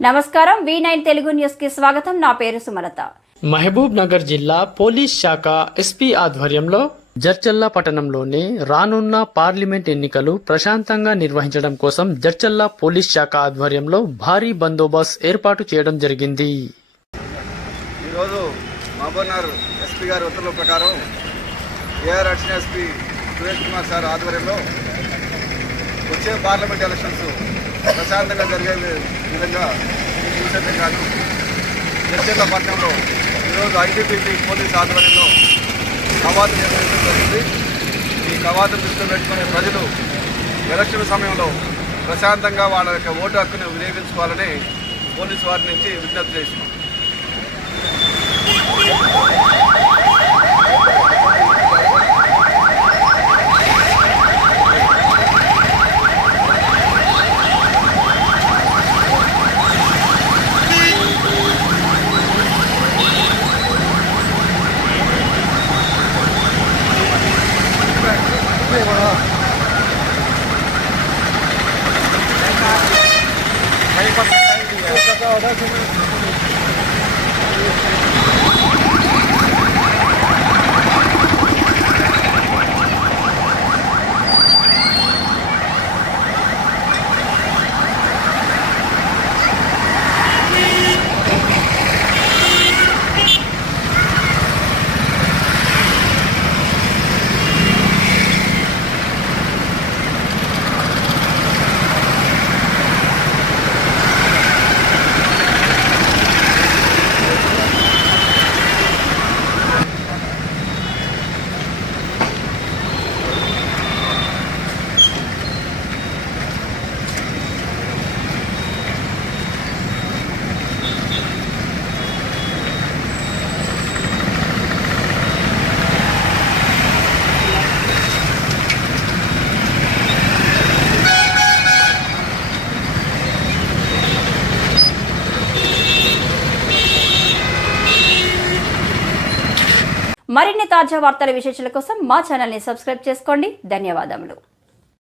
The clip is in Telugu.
నమస్కారం V9 తెలుగు న్యూస్ కి స్వాగతం. నా పేరు సుమలత. మహబూబ్ నగర్ జిల్లా పోలీస్ శాఖ ఎస్పీ ఆధ్వర్యంలో జడ్చల్ల పట్టణంలోని రానున్న పార్లమెంట్ ఎన్నికలు ప్రశాంతంగా నిర్వహించడం కోసం జడ్చల్ల పోలీస్ శాఖ ఆధ్వర్యంలో భారీ బందోబస్తు ఏర్పాటు చేయడం జరిగింది. ఈరోజు మహబూబ్ నగర్ ఎస్పీ గారి ఉత్తర్వుల ప్రకారం AR additional SP Suresh Kumar sir ఆధ్వర్యంలో వచ్చే పార్లమెంట్ ఎలక్షన్స్ ప్రశాంతంగా జరిగే విధంగా చూసేదే కాదు జడ్చర్ల పట్టణంలో ఈరోజు ఐటీబీపీ పోలీస్ ఆధ్వర్యంలో కవాతు నిర్వహించడం జరిగింది. ఈ కవాతును దృష్టిలో పెట్టుకునే ప్రజలు ఎలక్షన్ సమయంలో ప్రశాంతంగా వాళ్ళ యొక్క ఓటు హక్కును వినియోగించుకోవాలని పోలీసు వారి నుంచి విజ్ఞప్తి చేస్తున్నాం. మరిన్ని తాజా వార్తల విశేషాల కోసం మా ఛానల్ ని సబ్స్క్రైబ్ చేసుకోండి. ధన్యవాదములు.